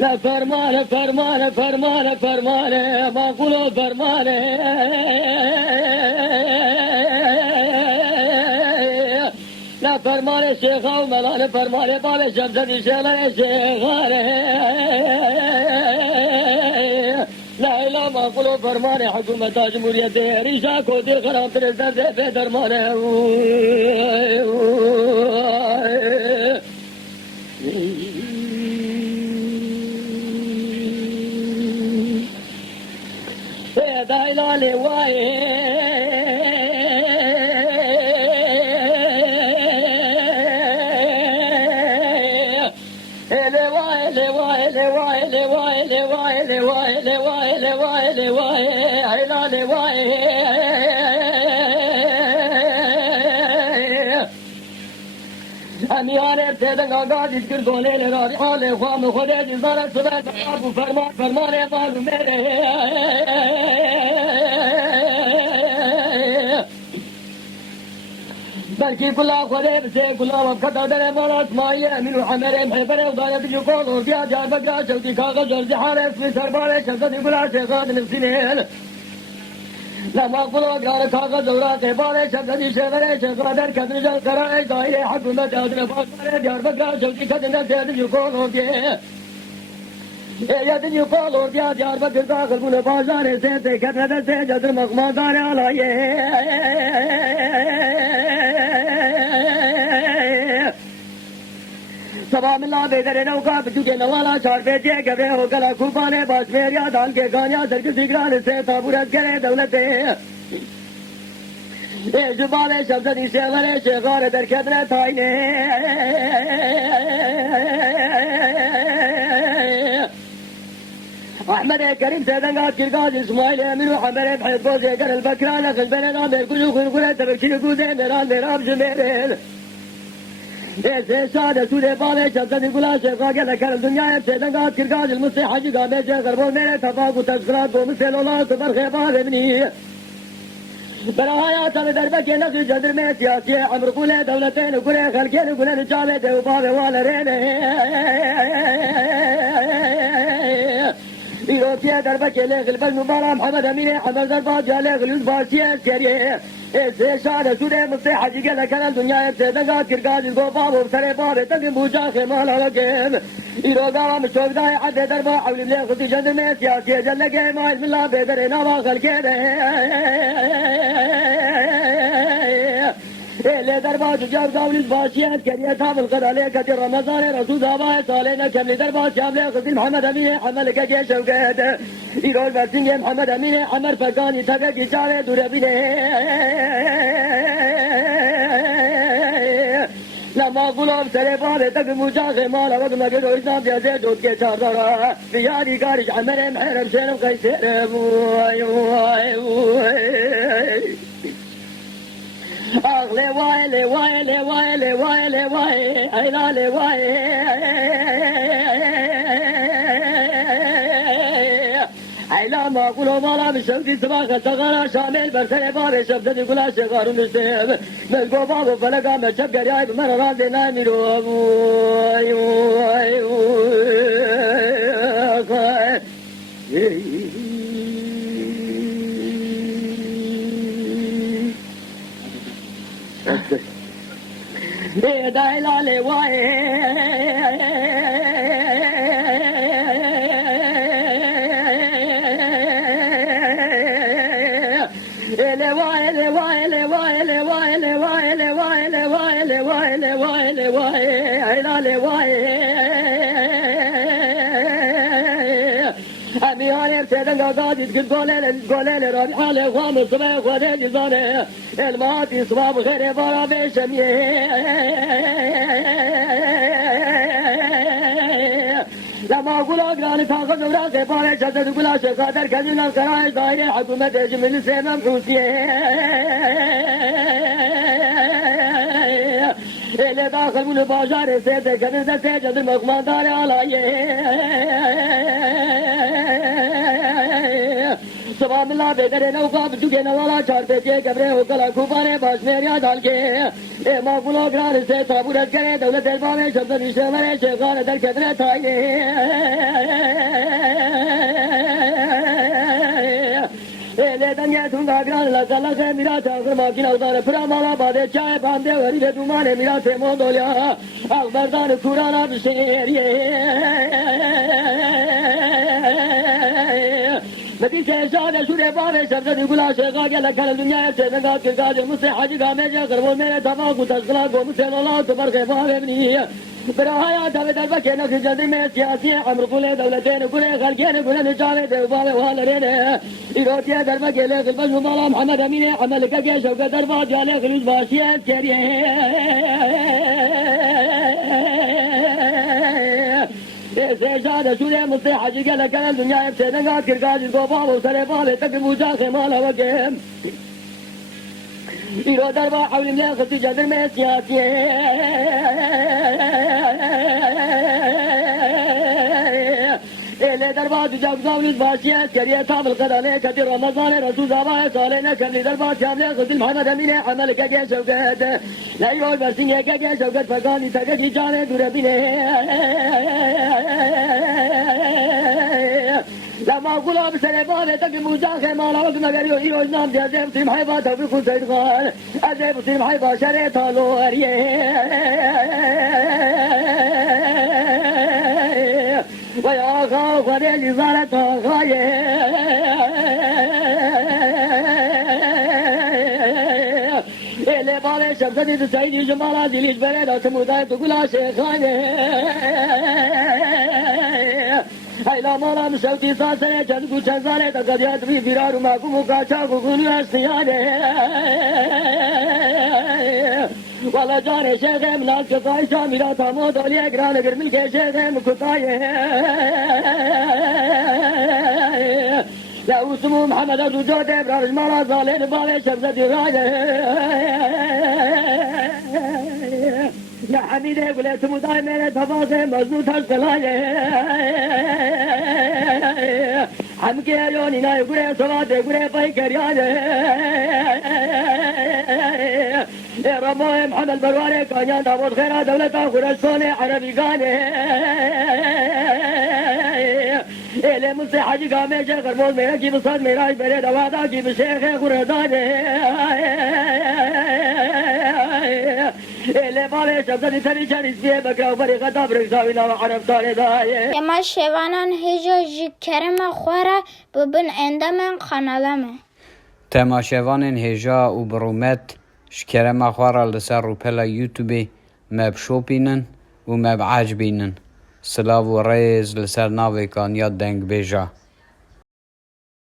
لا فرمان فرمان فرمان فرمان ما قولوا فرمان لا فرمان شيخا وملان فرمان باب شمسة شيخا شيخا لا إله ما قولوا فرمان حكومة جمهورية ريشا كودي خراب ترزد في درمان لا إله إلا أميانة تدعى قاعد يذكر لراري حالي خوام خدي زارت صبح أبو فرمان فرمان يطال ميري بلكي كلها خدي بسي كلها وفكتا دني مرات مايا منو حمري محبري وضايا بيجو قولو فيها جار بقرا شوتي كاغا جرزي حالي اسمي سربالي شخصتي كلها شيخات نفسينين لما قلوا قال كاغا زورا قبالي شخصتي شغلي شخصات كدر جل قرائي دايري حكومة أدنى باقري جار بقرا شوتي كدنا بيجو قولو فيها يدن يقولوا بيا ديار بدر داخل من بازار سيتي كتر سيجد مقما دار على سبا ملا बेदरे नौका तुझे नवाला चार पे जे गवे हो गला कुर्बाने बस मेरिया दान के गानिया सर की सिगरान से ताबूरत करे दौलते ए जुबाने शब्द दिसे गरे शेगार दर केदरे थाईने أحمد كريم سيدنا كيرغاز إسماعيل أمين وحمد بحيث بوزي كان البكران خلبنا نامر كجو خلقنا تبكشي كوزي نران مراب جميرين إيه سادة سودة بالي شبزة نقولا شيخا كلا كان الدنيا سيدنا كيرغاز المسيح حجي قامي شيخ غربون ميري تفاق وتفسرات ومثل الله سبر خيبان ابني براهايات دربك نسو جدر में सियासी अमर कुले दौलतें कुले खलके कुले निचाले देवबावे वाले रेने يروتيا دربك له غلبل مباراه محمد امين حمد دربا جاله غلوز باسيه سريه إيه شاد سودة مصر حجيجة لكن الدنيا بتدعى كرجال الجوبا وبسرعة بارة تجيب بوجا خمال على جيم يروجا مشوق ده حد دربا حول الله خدي جند में سياسي جل جيم بسم الله بدر نوا خلقه ले दरबार जब दावलिस बाशियत करिए था मुल्कदाले कति रमजान रसूल दावा साले न कमले दरबार शामले खदीम मोहम्मद अमी अमल के जे शौकत इरोल वसिंग मोहम्मद अमी अमर फरगानी था के चारे दुरबिने लमा गुलाम सरे बारे तक मुजाहे माल वक्त मगे रोइना जैसे डोट के चारा यारी गारिश अमरे महरम शेरम कैसे أغلى واي واي واي واي واي أيلا واي أيلا ما قولوا ما لا بشوتي سباق تغرى شامل برسل بار شبد يقول شغار مستهب من قباب فلقا ما شبقر ياي بمن راضي نامرو داي لا لي واي لي واي لي واي لي واي لي واي لي واي لي واي لي واي لي واي لي واي لي واي لا لي واي أمي أنا بتدعى قاعد يتقول قولي رابي حالي خوام الصبح خودي جزاني الماضي صباح غير برا بشمية لما أقول أقرأني تاخذ وراسي باري شدد يقول أشياء قادر كذلنا الكرائي دايري حكومة من السينة مخوصية اللي داخل من الباجار سيدة كذلنا سيجد المقمان داري على सवा मिला बेगरे नौका चुके नवाला चार पे कबरे होकला खूबाने बस मेरिया डाल के ए माकुलो ग्रान से ताबूरत करे दौलत एल्बा में शब्द विषय मरे शेखान दर कितने था ये ले दंगे दूंगा ग्रान लगा लगे मेरा चाकर माकिना उतार फिरा माला बादे चाय बांधे गरीबे तुम्हारे मेरा से मोदोलिया अकबरदान खुराना बिशेर ये नबी के शान शुरे बारे शब्द गुला शेखा के लखन दुनिया से नगा के गाज मुझसे हाजी गामे जा कर वो मेरे दमा को तस्ला को मुझसे नौला तो पर के बारे नहीं बराया दवे दरबा के न जल्दी में सियासी अमर कुले दौलतें कुले खलके ने कुले निचावे देवाले वाले रे इरोतिया दरबा के ले खिलबत जुमाला मोहम्मद अमीन अमल के शौकत दरबा जाले खलीज वासियत के लिए ऐसे शाद शुरे मुझसे हाजी के लखन दुनिया से नगा किरगा जिसको बाबू सरे बाले तक मुझा से माला वगे इरो दरबा हवली में खती जदर में सियासी एले दरबा तुझा गुजावली बाशिया करिए था बलकदाने खती रमजान रसूल जावा है साले ने खली दरबा शामले खती मोहम्मद अमीन अमल के शौकत नहीं और बसिंग के शौकत फगानी तक जी जाने दूर बिने लमा गुलाब सरे बाले तक मुझा के माला वक्त मगर यो योजना जैसे मुस्लिम है बात अभी खुद सैद खान अजय मुस्लिम है बाशरे था लो अरिए वया खाओ खरे लिजारा था खाए एले बाले शब्द दी सैदी जमाला दिलिश बरे दा समुदाय तो गुला से खाने हैला माला मशौती सासे चंद कुछ हजारे तक गदियात भी बिरार माकू मुकाचा गुगुनिया सियाने वाला जाने शेख मलाज के फाइशा मेरा था मोदोलिया ग्रान नगर मिल के शेख मुकुताए ला उसमो मोहम्मद रुजोते इब्राहिम माला जाले बाले शब्द दिराज या हमीदे गुले समुदाय मेरे धबा से मजबूत हर चलाए हम के यो नीना गुरे सवाते गुरे पाई करियाने रमो मोहम्मद बरवारे कान्या दावत खैरा दौलता खुरसोने अरबी गाने एले मुझसे हाजी गामे शेख खरमोज मेरा की बसात मेरा मेरे दवादा की शेख खुरदाने एले बाले शब्द निथरी शरीफिए बकरा ऊपर खता ब्रिक्साविना अरब तारे दाए यमा शेवानन हिजो जिकरम خوره ببن عندما خنالمه تماشاوان هجا و برومت شکره مخواره لسر رو پلا یوتیوبی مب شوپینن و مب عجبینن سلاو و ریز لسر ناوی کان یاد دنگ بیجا